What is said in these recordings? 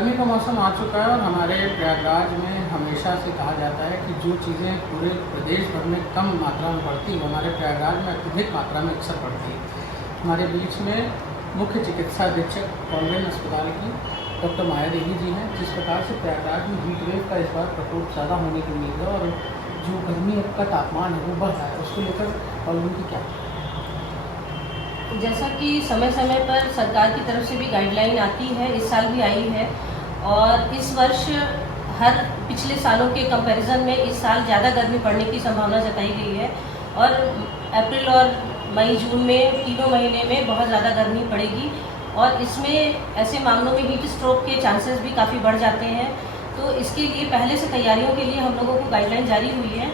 गर्मी का मौसम आ चुका है और हमारे प्रयागराज में हमेशा से कहा जाता है कि जो चीज़ें पूरे प्रदेश भर में कम मात्रा में पड़ती हैं हमारे प्रयागराज में अत्यधिक मात्रा में अक्सर पड़ती है। हमारे बीच में मुख्य चिकित्सा अधीक्षक कॉन्वेंट अस्पताल की डॉक्टर माया देवी जी हैं। जिस प्रकार से प्रयागराज में हीट वेव का इस बार प्रकोप ज़्यादा होने की उम्मीद है और जो गर्मी का तापमान है वो बढ़ रहा है, उसको लेकर कॉन्वेंट की क्या? जैसा कि समय समय पर सरकार की तरफ से भी गाइडलाइन आती है, इस साल भी आई है और इस वर्ष हर पिछले सालों के कंपैरिजन में इस साल ज़्यादा गर्मी पड़ने की संभावना जताई गई है और अप्रैल और मई जून में तीनों महीने में बहुत ज़्यादा गर्मी पड़ेगी और इसमें ऐसे मामलों में हीट स्ट्रोक के चांसेस भी काफ़ी बढ़ जाते हैं। तो इसके लिए पहले से तैयारियों के लिए हम लोगों को गाइडलाइन जारी हुई है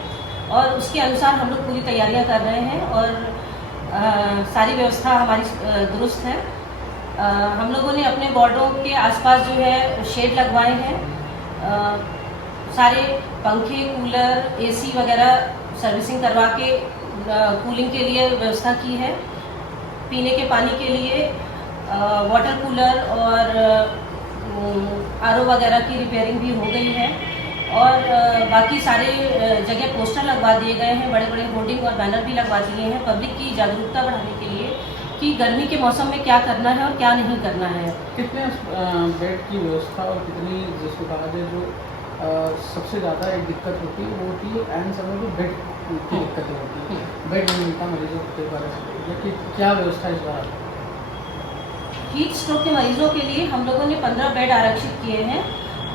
और उसके अनुसार हम लोग पूरी तैयारियां कर रहे हैं और सारी व्यवस्था हमारी दुरुस्त है। हम लोगों ने अपने वार्डों के आसपास जो है शेड लगवाए हैं, सारे पंखे, कूलर, एसी वगैरह सर्विसिंग करवा के कूलिंग के लिए व्यवस्था की है। पीने के पानी के लिए वाटर कूलर और आरओ वगैरह की रिपेयरिंग भी हो गई है और बाकी सारे जगह पोस्टर लगवा दिए गए हैं, बड़े बड़े होर्डिंग और बैनर भी लगवा दिए हैं पब्लिक की जागरूकता बढ़ाने के लिए कि गर्मी के मौसम में क्या करना है और क्या नहीं करना है। कितने बेड की व्यवस्था और कितनी, जिसको कहा जाए जो सबसे ज़्यादा एक दिक्कत होती है वो होती है एंड समय में बेड की दिक्कतें होती है, बेड नहीं मिलता मरीजों के बारे में, कि क्या व्यवस्था इस बार? हीट स्ट्रोक के मरीजों के लिए हम लोगों ने 15 बेड आरक्षित किए हैं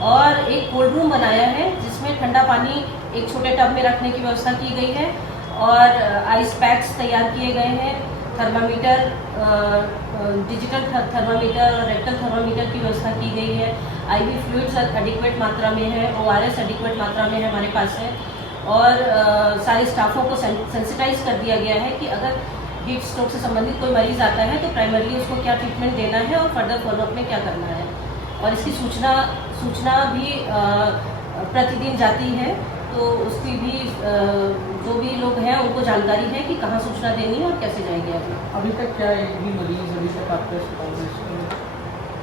और एक कोल्ड रूम बनाया है जिसमें ठंडा पानी एक छोटे टब में रखने की व्यवस्था की गई है और आइस पैक्स तैयार किए गए हैं, थर्मामीटर, डिजिटल थर्मामीटर और रेक्टल थर्मामीटर की व्यवस्था की गई है, आईवी फ्लूइड्स एडिक्वेट मात्रा में है, ओआरएस एडिक्वेट मात्रा में है हमारे पास है और सारे स्टाफों को सेंसिटाइज कर दिया गया है कि अगर हीट स्ट्रोक से संबंधित कोई मरीज आता है तो प्राइमरली उसको क्या ट्रीटमेंट देना है और फर्दर फॉलोअप में क्या करना है और इसकी सूचना भी प्रतिदिन जाती है। तो उसकी भी जो भी लोग हैं उनको जानकारी है कि कहाँ सूचना देनी है और कैसे जाएंगे। अभी तक क्या एक भी मरीज अभी तक आपके अस्पताल में?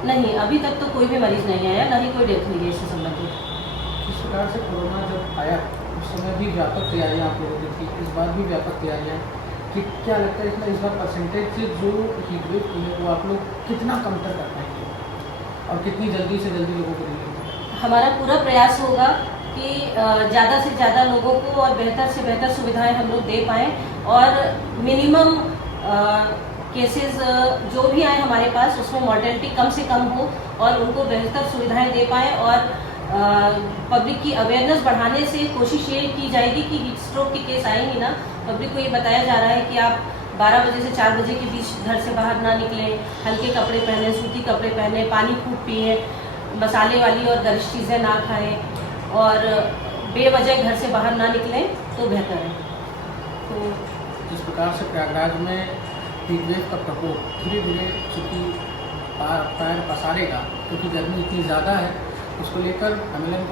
नहीं, अभी तक तो कोई भी मरीज नहीं आया, ना ही कोई डेथ हुई है इससे संबंधित। इस प्रकार से कोरोना जब आया उस समय भी व्यापक तैयारियाँ आप लोगों की थी, इस बार भी व्यापक तैयारियाँ, कि क्या लगता है इसमें इस बार परसेंटेज से जो हीट वेव की है वो आप लोग कितना कमतर कर पाएंगे और कितनी जल्दी से जल्दी लोगों को देंगे? हमारा पूरा प्रयास होगा कि ज़्यादा से ज़्यादा लोगों को और बेहतर से बेहतर सुविधाएं हम लोग दे पाएँ और मिनिमम केसेस जो भी आए हमारे पास उसमें मॉर्टेलिटी कम से कम हो और उनको बेहतर सुविधाएं दे पाएँ और पब्लिक की अवेयरनेस बढ़ाने से कोशिश ये की जाएगी कि हीट स्ट्रोक के केस आएंगे ना, पब्लिक को ये बताया जा रहा है कि आप 12 बजे से 4 बजे के बीच घर से बाहर ना निकलें, हल्के कपड़े पहने, सूती कपड़े पहने, पानी खूब पिए, मसाले वाली और गरिष्ठ चीज़ें ना खाएं और बेवजह घर से बाहर ना निकलें तो बेहतर है। तो जिस प्रकार से प्रयागराज में हीट वेव का प्रकोप धीरे धीरे चूँकि पैर पसारेगा क्योंकि गर्मी इतनी ज़्यादा है, उसको लेकर एमएलएम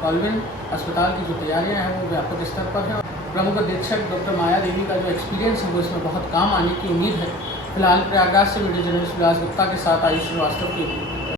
कॉन्वेंट अस्पताल की जो तैयारियां हैं वो व्यापक स्तर पर हैं। प्रमुख अधीक्षक डॉक्टर माया देवी का जो एक्सपीरियंस है वो इसमें बहुत काम आने की उम्मीद है। फिलहाल प्रयागराज से वीडियो जर्नलिस्ट विलास गुप्ता के साथ आयुष श्रीवास्तव की